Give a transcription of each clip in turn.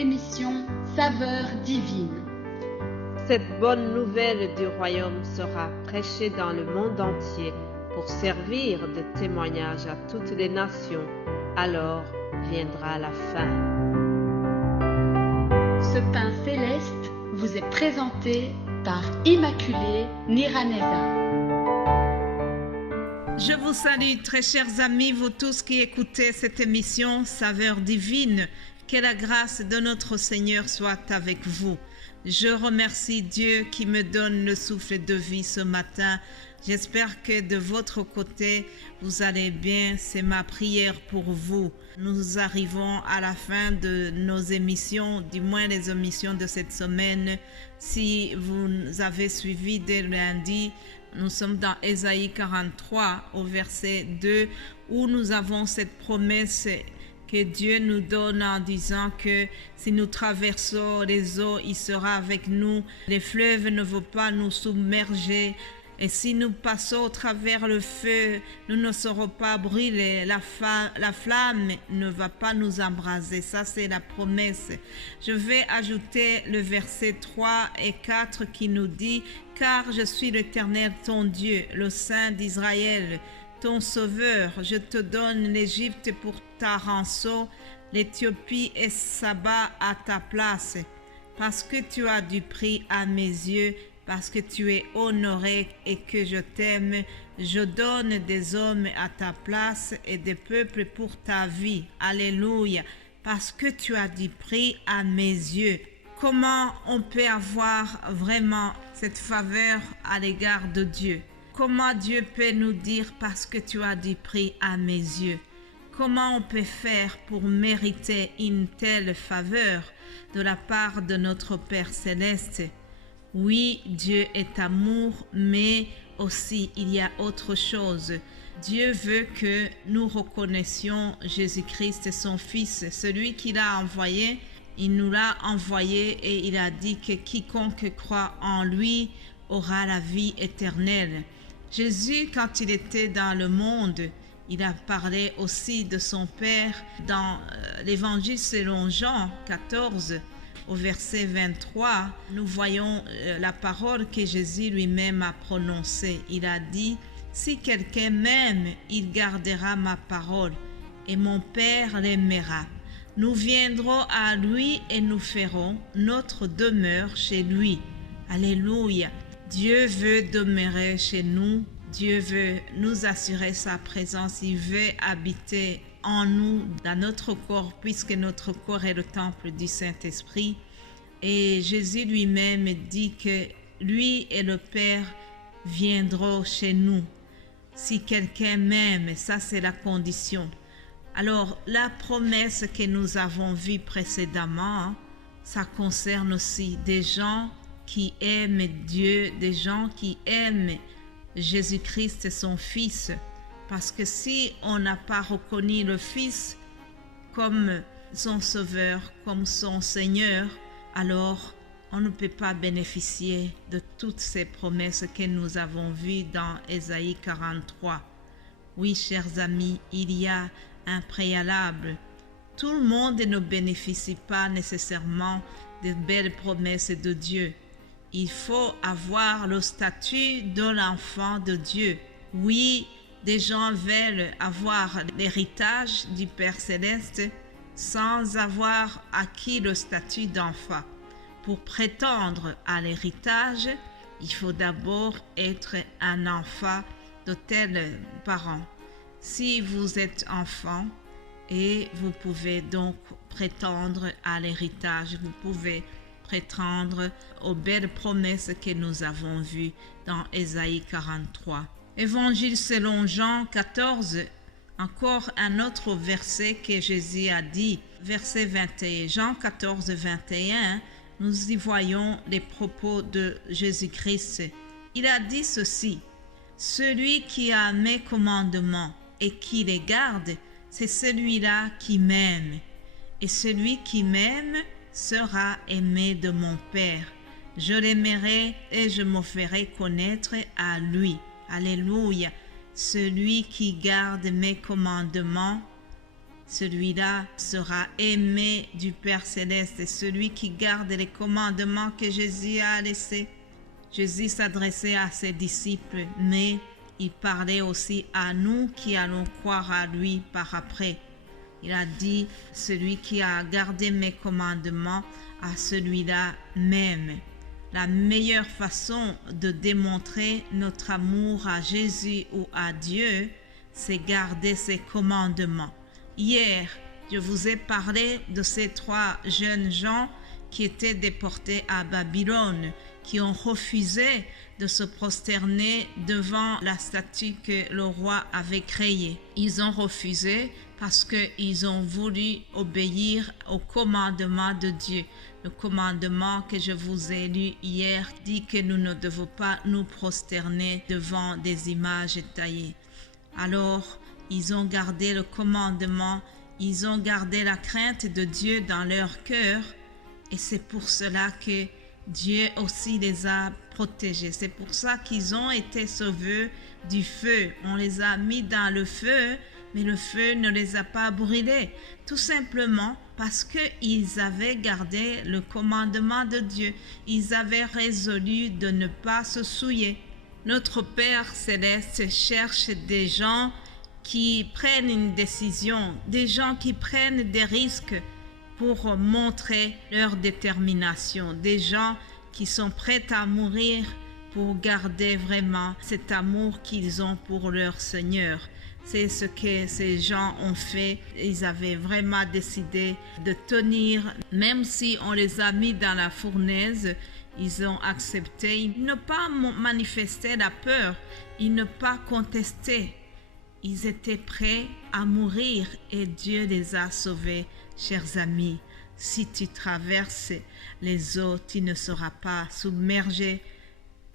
l'émission Saveur divine. Cette bonne nouvelle du royaume sera prêchée dans le monde entier pour servir de témoignage à toutes les nations. Alors viendra la fin. Ce pain céleste vous est présenté par Immaculée Niraneza. Je vous salue, très chers amis, vous tous qui écoutez cette émission Saveur divine. Que la grâce de notre Seigneur soit avec vous. Je remercie Dieu qui me donne le souffle de vie ce matin. J'espère que de votre côté, vous allez bien. C'est ma prière pour vous. Nous arrivons à la fin de nos émissions, du moins les émissions de cette semaine. Si vous avez suivi dès lundi, nous sommes dans Ésaïe 43 au verset 2 où nous avons cette promesse que Dieu nous donne en disant que si nous traversons les eaux, il sera avec nous. Les fleuves ne vont pas nous submerger. Et si nous passons au travers le feu, nous ne serons pas brûlés. La flamme ne va pas nous embraser. Ça, c'est la promesse. Je vais ajouter le verset 3 et 4 qui nous dit « Car je suis l'Éternel ton Dieu, le Saint d'Israël, ton Sauveur. Je te donne l'Égypte pour ta rançon, l'Éthiopie et Saba à ta place. Parce que tu as du prix à mes yeux, parce que tu es honoré et que je t'aime, je donne des hommes à ta place et des peuples pour ta vie. Alléluia. Parce que tu as du prix à mes yeux. » Comment on peut avoir vraiment cette faveur à l'égard de Dieu? Comment Dieu peut nous dire « parce que tu as du prix à mes yeux » ? Comment on peut faire pour mériter une telle faveur de la part de notre Père Céleste? Oui, Dieu est amour, mais aussi il y a autre chose. Dieu veut que nous reconnaissions Jésus-Christ, son Fils, celui qu'il a envoyé. Il nous l'a envoyé et il a dit que quiconque croit en lui aura la vie éternelle. Jésus, quand il était dans le monde, il a parlé aussi de son Père dans l'Évangile selon Jean 14, au verset 23. Nous voyons la parole que Jésus lui-même a prononcée. Il a dit « Si quelqu'un m'aime, il gardera ma parole, et mon Père l'aimera. Nous viendrons à lui et nous ferons notre demeure chez lui. » Alléluia. Dieu veut demeurer chez nous. Dieu veut nous assurer sa présence. Il veut habiter en nous, dans notre corps, puisque notre corps est le temple du Saint-Esprit. Et Jésus lui-même dit que lui et le Père viendront chez nous. Si quelqu'un m'aime, ça c'est la condition. Alors, la promesse que nous avons vue précédemment, ça concerne aussi des gens qui aiment Dieu, des gens qui aiment Jésus-Christ, son Fils. Parce que si on n'a pas reconnu le Fils comme son Sauveur, comme son Seigneur, alors on ne peut pas bénéficier de toutes ces promesses que nous avons vues dans Ésaïe 43. Oui, chers amis, il y a un préalable. Tout le monde ne bénéficie pas nécessairement des belles promesses de Dieu. Il faut avoir le statut de l'enfant de Dieu. Oui, des gens veulent avoir l'héritage du Père Céleste sans avoir acquis le statut d'enfant. Pour prétendre à l'héritage, il faut d'abord être un enfant de tels parents. Si vous êtes enfant, et vous pouvez donc prétendre à l'héritage, vous pouvez prétendre aux belles promesses que nous avons vues dans Ésaïe 43. Évangile selon Jean 14, encore un autre verset que Jésus a dit, verset 21. Jean 14, 21, nous y voyons les propos de Jésus-Christ. Il a dit ceci, « Celui qui a mes commandements et qui les garde, c'est celui-là qui m'aime. Et celui qui m'aime sera aimé de mon Père. Je l'aimerai et je me ferai connaître à lui. » Alléluia. Celui qui garde mes commandements, celui-là sera aimé du Père Céleste, celui qui garde les commandements que Jésus a laissés. Jésus s'adressait à ses disciples, mais il parlait aussi à nous qui allons croire à lui par après. Il a dit, celui qui a gardé mes commandements, à celui-là même. La meilleure façon de démontrer notre amour à Jésus ou à Dieu, c'est garder ses commandements. Hier, je vous ai parlé de ces 3 jeunes gens qui étaient déportés à Babylone, qui ont refusé de se prosterner devant la statue que le roi avait créée. Ils ont refusé parce qu'ils ont voulu obéir au commandement de Dieu. Le commandement que je vous ai lu hier dit que nous ne devons pas nous prosterner devant des images taillées. Alors, ils ont gardé le commandement, ils ont gardé la crainte de Dieu dans leur cœur, et c'est pour cela que Dieu aussi les a protégés. C'est pour ça qu'ils ont été sauvés du feu. On les a mis dans le feu, mais le feu ne les a pas brûlés. Tout simplement parce qu'ils avaient gardé le commandement de Dieu. Ils avaient résolu de ne pas se souiller. Notre Père Céleste cherche des gens qui prennent une décision, des gens qui prennent des risques pour montrer leur détermination, des gens qui sont prêts à mourir pour garder vraiment cet amour qu'ils ont pour leur Seigneur. C'est ce que ces gens ont fait. Ils avaient vraiment décidé de tenir, même si on les a mis dans la fournaise, ils ont accepté. Ils n'ont pas manifesté la peur, ils n'ont pas contesté. Ils étaient prêts à mourir et Dieu les a sauvés, chers amis. Si tu traverses les eaux, tu ne seras pas submergé.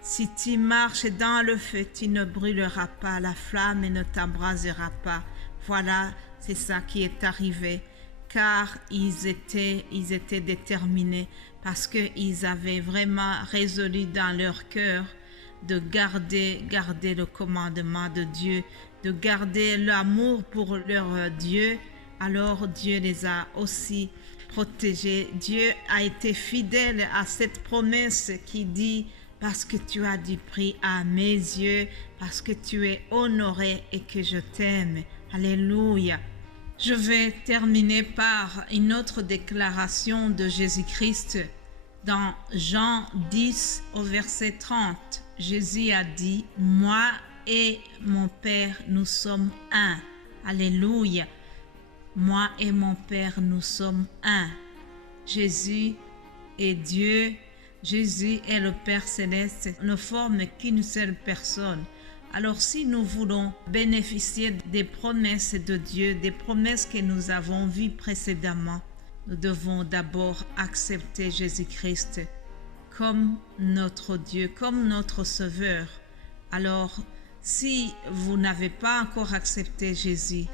Si tu marches dans le feu, tu ne brûleras pas, la flamme ne t'embrasera pas. Voilà, c'est ça qui est arrivé. Car ils étaient déterminés, parce qu'ils avaient vraiment résolu dans leur cœur de garder le commandement de Dieu, de garder l'amour pour leur Dieu. Alors Dieu les a aussi protégés. Dieu a été fidèle à cette promesse qui dit « Parce que tu as du prix à mes yeux, parce que tu es honoré et que je t'aime. » Alléluia. Je vais terminer par une autre déclaration de Jésus-Christ. Dans Jean 10 au verset 30, Jésus a dit « Moi et mon Père, nous sommes un. » Alléluia. Moi et mon Père, nous sommes un. Jésus est Dieu. Jésus est le Père Céleste. Ne forment qu'une seule personne. Alors si nous voulons bénéficier des promesses de Dieu, des promesses que nous avons vues précédemment, nous devons d'abord accepter Jésus-Christ comme notre Dieu, comme notre Sauveur. Alors, si vous n'avez pas encore accepté Jésus,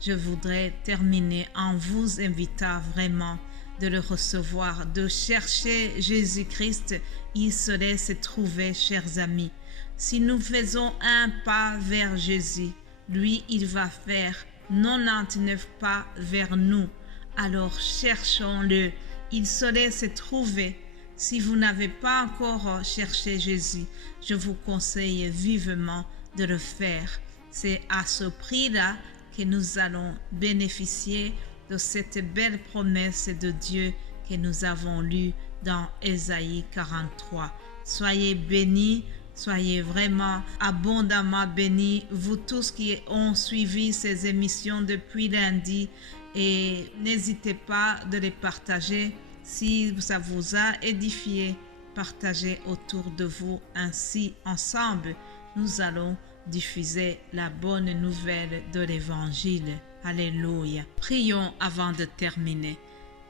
je voudrais terminer en vous invitant vraiment de le recevoir, de chercher Jésus-Christ. Il se laisse trouver, chers amis. Si nous faisons un pas vers Jésus, lui, il va faire 99 pas vers nous. Alors cherchons-le. Il se laisse trouver. Si vous n'avez pas encore cherché Jésus, je vous conseille vivement de le faire. C'est à ce prix-là que nous allons bénéficier de cette belle promesse de Dieu que nous avons lue dans Ésaïe 43. Soyez bénis, soyez vraiment abondamment bénis, vous tous qui ont suivi ces émissions depuis lundi, et n'hésitez pas de les partager. Si ça vous a édifié, partagez autour de vous. Ainsi, ensemble, nous allons diffuser la bonne nouvelle de l'Évangile. Alléluia. Prions avant de terminer.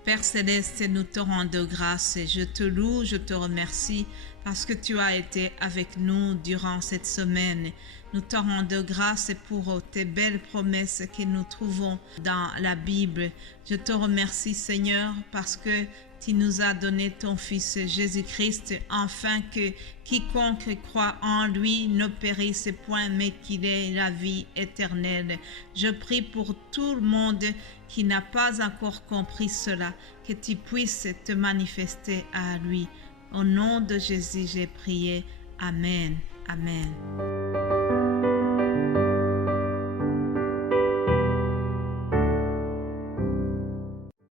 Père Céleste, nous te rendons grâce. Je te loue, je te remercie parce que tu as été avec nous durant cette semaine. Nous te rendons grâce pour tes belles promesses que nous trouvons dans la Bible. Je te remercie, Seigneur, parce que tu nous as donné ton Fils Jésus-Christ, afin que quiconque croit en lui ne périsse point, mais qu'il ait la vie éternelle. Je prie pour tout le monde qui n'a pas encore compris cela, que tu puisses te manifester à lui. Au nom de Jésus, j'ai prié. Amen. Amen.